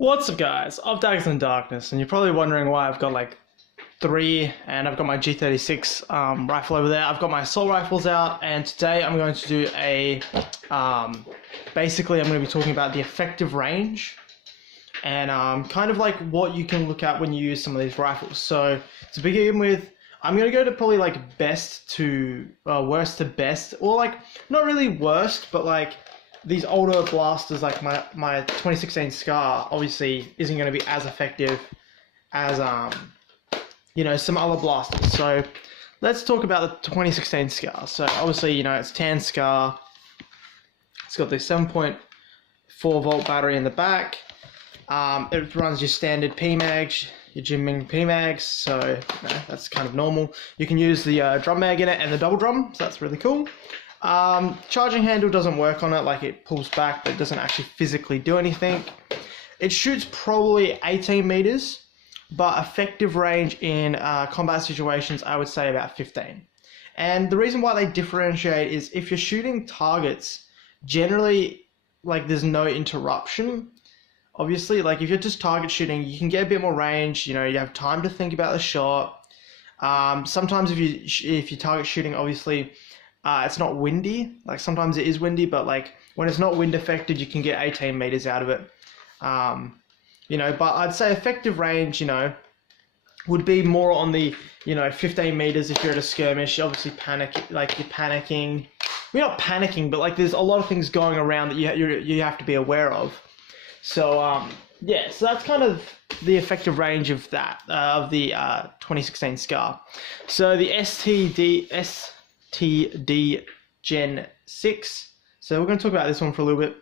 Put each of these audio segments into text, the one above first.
What's up, guys? I'm Daggers in Darkness, and you're probably wondering why I've got like three, and I've got my G36 rifle over there. I've got my assault rifles out, and today I'm going to do a basically I'm going to be talking about the effective range and kind of like what you can look at when you use some of these rifles. So to begin with, I'm going to go to probably like best to worst to best, or like not really worst, but like these older blasters like my 2016 Scar obviously isn't going to be as effective as some other blasters. So let's talk about the 2016 Scar. So obviously, it's tan Scar. It's got the 7.4 volt battery in the back. It runs your standard PMags, your Jinming PMags, so that's kind of normal. You can use the drum mag in it and the double drum, so that's really cool. Charging handle doesn't work on it, like it pulls back, but it doesn't actually physically do anything. It shoots probably 18 meters, but effective range in combat situations, I would say about 15. And the reason why they differentiate is if you're shooting targets, generally, like there's no interruption. Obviously, like if you're just target shooting, you can get a bit more range. You have time to think about the shot. Sometimes if you're target shooting, obviously, it's not windy. Like sometimes it is windy, but like when it's not wind affected, you can get 18 meters out of it. But I'd say effective range, would be more on the 15 meters if you're at a skirmish. You obviously you're panicking. We're not panicking, but like there's a lot of things going around that you have to be aware of. So so that's kind of the effective range of that of the 2016 Scar. So the STD Gen 6. So we're going to talk about this one for a little bit.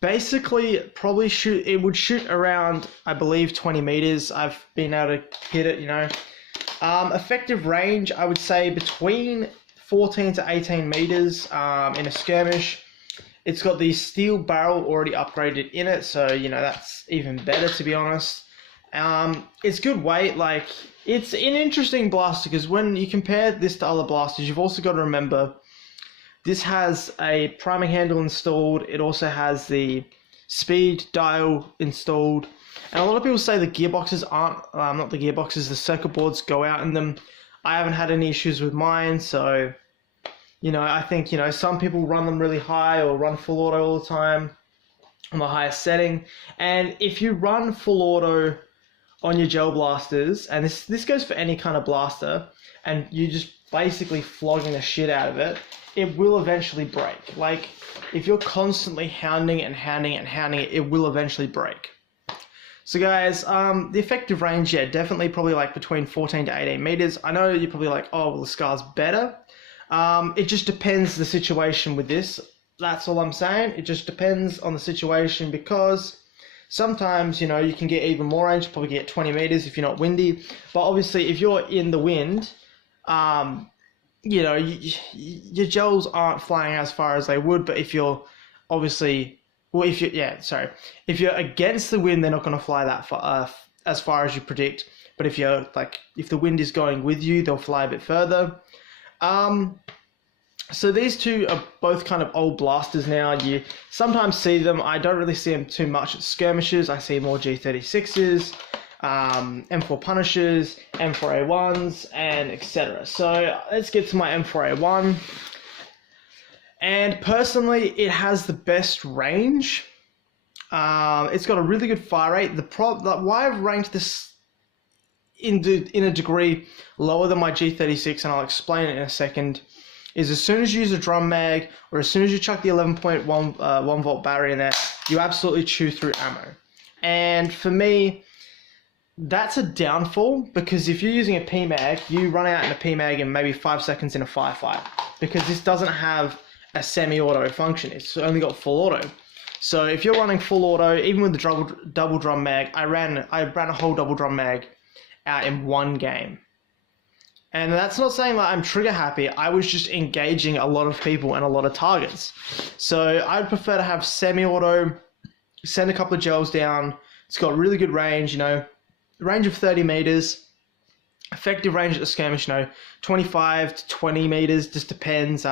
Basically, it would shoot around, I believe, 20 meters. I've been able to hit it, Effective range, I would say between 14 to 18 meters in a skirmish. It's got the steel barrel already upgraded in it, so, that's even better, to be honest. It's good weight. Like, it's an interesting blaster because when you compare this to other blasters, you've also got to remember this has a priming handle installed. It also has the speed dial installed. And a lot of people say the gearboxes aren't, not the gearboxes, the circuit boards go out in them. I haven't had any issues with mine, so, I think, some people run them really high or run full auto all the time on the highest setting. And if you run full auto on your gel blasters, and this goes for any kind of blaster, and you just basically flogging the shit out of it, it will eventually break. Like, if you're constantly hounding it, it will eventually break. So guys, the effective range, definitely probably like between 14 to 18 meters. I know you're probably like, oh, well, the Scar's better. It just depends the situation with this. That's all I'm saying. It just depends on the situation because sometimes, you can get even more range, probably get 20 meters if you're not windy. But obviously, if you're in the wind, your gels aren't flying as far as they would. But if you're obviously, if you're against the wind, they're not going to fly that far, as far as you predict. But if if the wind is going with you, they'll fly a bit further. So these two are both kind of old blasters now. You sometimes see them. I don't really see them too much at skirmishes. I see more G36s, M4 Punishers, M4A1s, and etc. So let's get to my M4A1. And personally, it has the best range. It's got a really good fire rate. Why I've ranked this in a degree lower than my G36, and I'll explain it in a second, is as soon as you use a drum mag, or as soon as you chuck the 11.1 volt battery in there, you absolutely chew through ammo. And for me, that's a downfall, because if you're using a PMag, you run out in a PMag in maybe 5 seconds in a firefight, because this doesn't have a semi-auto function. It's only got full auto. So if you're running full auto, even with the double drum mag, I ran a whole double drum mag out in one game. And that's not saying that I'm trigger happy. I was just engaging a lot of people and a lot of targets. So I'd prefer to have semi-auto, send a couple of gels down. It's got really good range, range of 30 meters. Effective range at the skirmish, 25 to 20 meters, just depends.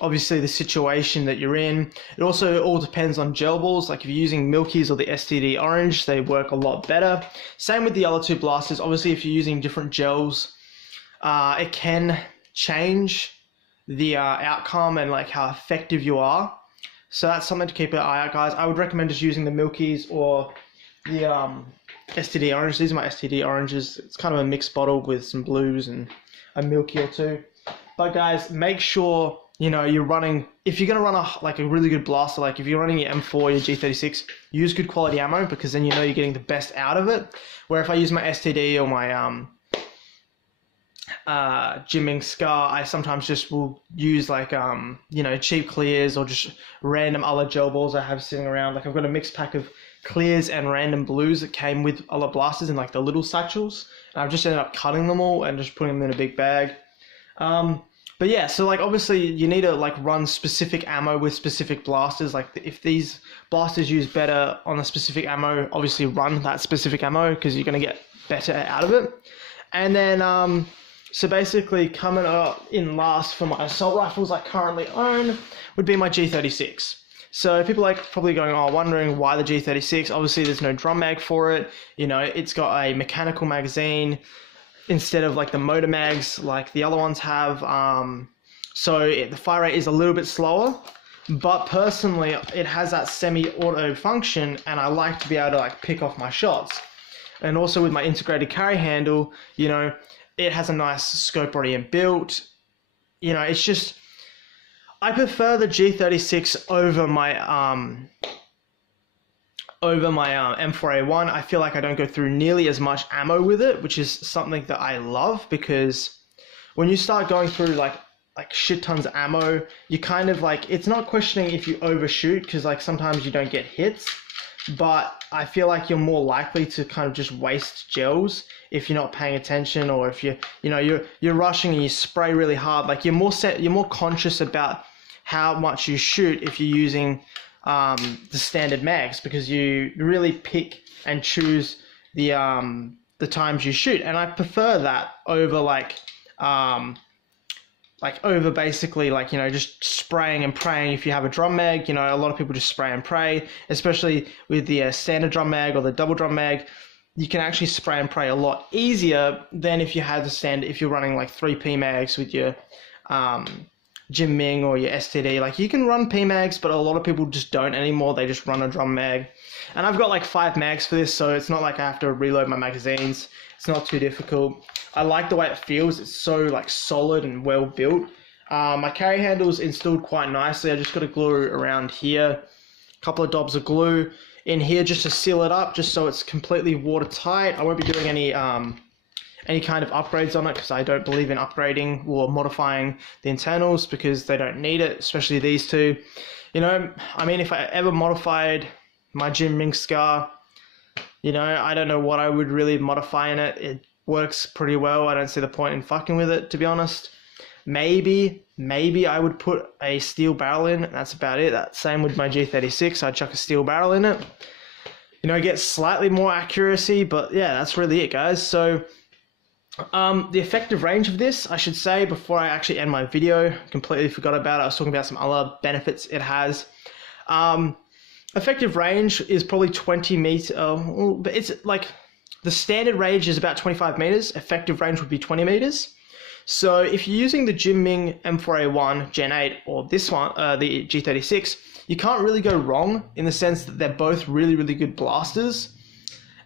obviously the situation that you're in. It also all depends on gel balls. Like if you're using Milky's or the STD Orange, they work a lot better. Same with the other two blasters. Obviously, if you're using different gels, it can change the outcome and like how effective you are. So that's something to keep an eye out, guys. I would recommend just using the Milky's or the STD Orange. These are my STD Oranges. It's kind of a mixed bottle with some blues and a Milky or two. But guys, make sure you're running. If you're gonna run a really good blaster, like if you're running your M4, your G36, use good quality ammo, because then you're getting the best out of it. Where if I use my STD or my Jimming Scar, I sometimes just will use like cheap clears or just random other gel balls I have sitting around. Like I've got a mixed pack of clears and random blues that came with other blasters in like the little satchels, and I've just ended up cutting them all and just putting them in a big bag. But yeah, so like obviously you need to like run specific ammo with specific blasters. Like if these blasters use better on a specific ammo, obviously run that specific ammo because you're going to get better out of it. And then so basically coming up in last for my assault rifles I currently own would be my G36. So people probably going, wondering why the G36. Obviously there's no drum mag for it. It's got a mechanical magazine instead of like the motor mags like the other ones have. So the fire rate is a little bit slower, but personally it has that semi-auto function, and I like to be able to like pick off my shots. And also with my integrated carry handle, it has a nice scope already inbuilt. It's just, I prefer the G36 over my M4A1. I feel like I don't go through nearly as much ammo with it, which is something that I love, because when you start going through like shit tons of ammo, you kind of like, it's not questioning if you overshoot, because like sometimes you don't get hits, but I feel like you're more likely to kind of just waste gels if you're not paying attention, or if you're rushing and you spray really hard. Like you're more conscious about how much you shoot if you're using the standard mags, because you really pick and choose the times you shoot. And I prefer that over over basically just spraying and praying. If you have a drum mag, a lot of people just spray and pray, especially with the standard drum mag or the double drum mag. You can actually spray and pray a lot easier than if you had if you're running like 3 PMags with your Jimming or your STD. Like you can run PMags, but a lot of people just don't anymore. They just run a drum mag. And I've got like 5 mags for this, so it's not like I have to reload my magazines. It's not too difficult. I like the way it feels. It's so like solid and well built. My carry handle's installed quite nicely. I just got a glue around here, a couple of dobs of glue in here just to seal it up, just so it's completely watertight. I won't be doing any kind of upgrades on it, because I don't believe in upgrading or modifying the internals, because they don't need it, especially these two. I mean, if I ever modified my Jimming Scar, I don't know what I would really modify in it. It works pretty well. I don't see the point in fucking with it, to be honest. Maybe I would put a steel barrel in. That's about it. That same with my G36. I'd chuck a steel barrel in it. Get slightly more accuracy, but yeah, that's really it, guys. So the effective range of this, I should say, before I actually end my video, completely forgot about it. I was talking about some other benefits it has. Effective range is probably 20 meters, but it's like the standard range is about 25 meters. Effective range would be 20 meters. So if you're using the Jimming M4A1 Gen 8 or this one, the G36, you can't really go wrong, in the sense that they're both really, really good blasters.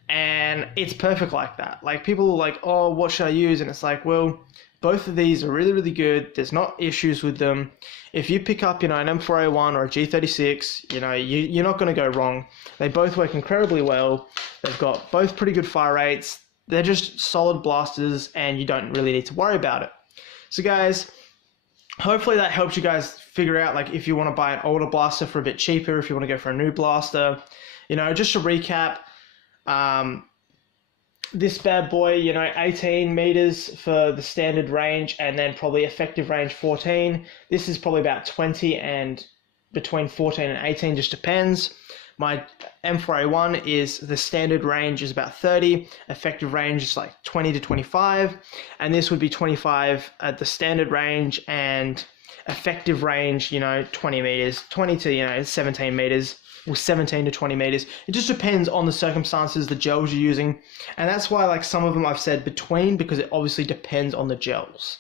And it's perfect like that. Like people are like, oh, what should I use? And it's like, well, both of these are really, really good. There's not issues with them. If you pick up, an M4A1 or a G36, you're not going to go wrong. They both work incredibly well. They've got both pretty good fire rates. They're just solid blasters, and you don't really need to worry about it. So guys, hopefully that helps you guys figure out like if you want to buy an older blaster for a bit cheaper, if you want to go for a new blaster. Just to recap, this bad boy, 18 meters for the standard range, and then probably effective range 14. This is probably about 20, and between 14 and 18, just depends. My M4A1 is, the standard range is about 30, effective range is like 20 to 25, and this would be 25 at the standard range and effective range, 20 meters, 20 to 17 meters, or 17 to 20 meters. It just depends on the circumstances, the gels you're using, and that's why like some of them I've said between, because it obviously depends on the gels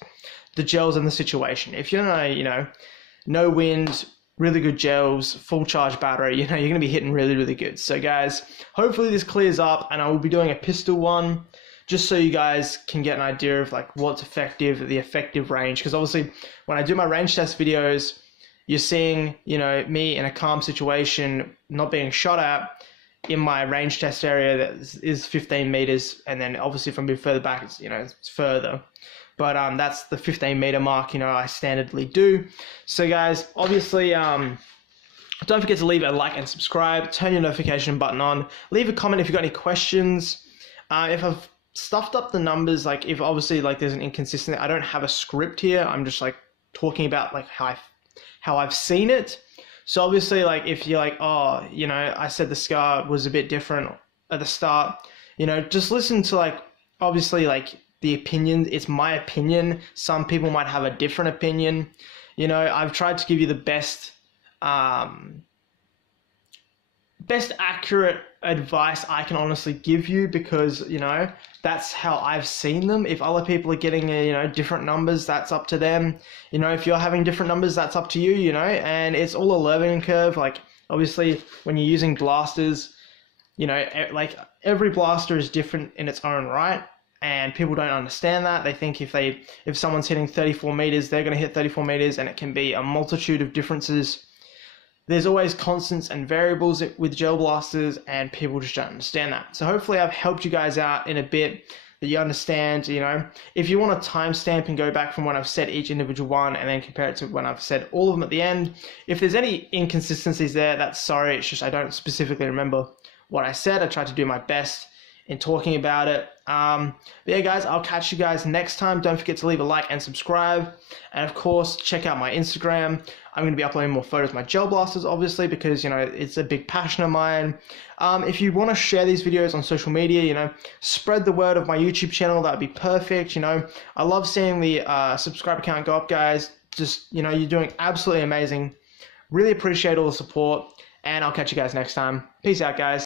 and the situation. If you're no wind, really good gels, full charge battery, you're going to be hitting really, really good. So guys, hopefully this clears up, and I will be doing a pistol one just so you guys can get an idea of like what's effective, the effective range. Because obviously when I do my range test videos, you're seeing, me in a calm situation, not being shot at in my range test area that is 15 meters. And then obviously from a bit further back, it's further. But that's the 15 meter mark, I standardly do. So guys, obviously, don't forget to leave a like and subscribe, turn your notification button on, leave a comment if you've got any questions. If I've stuffed up the numbers, like if obviously like there's an inconsistency, I don't have a script here. I'm just like talking about like how I've seen it. So obviously like if you're like, oh, I said the scar was a bit different at the start, just listen to like, obviously like the opinion. It's my opinion. Some people might have a different opinion. I've tried to give you the best accurate advice I can honestly give you, because that's how I've seen them. If other people are getting different numbers, that's up to them. If you're having different numbers, that's up to you. And it's all a learning curve. Like obviously when you're using blasters, like every blaster is different in its own right, and people don't understand that. They think if someone's hitting 34 meters, they're going to hit 34 meters, and it can be a multitude of differences. There's always constants and variables with gel blasters, and people just don't understand that. So hopefully I've helped you guys out in a bit, that you understand, if you want a timestamp and go back from when I've said each individual one and then compare it to when I've said all of them at the end. If there's any inconsistencies there, that's sorry. It's just I don't specifically remember what I said. I tried to do my best in talking about it. But yeah guys, I'll catch you guys next time. Don't forget to leave a like and subscribe, and of course check out my Instagram. I'm going to be uploading more photos of my gel blasters, obviously, because it's a big passion of mine. If you want to share these videos on social media, spread the word of my YouTube channel. That would be perfect. I love seeing the subscriber count go up, guys. Just you're doing absolutely amazing. Really appreciate all the support, and I'll catch you guys next time. Peace out, guys.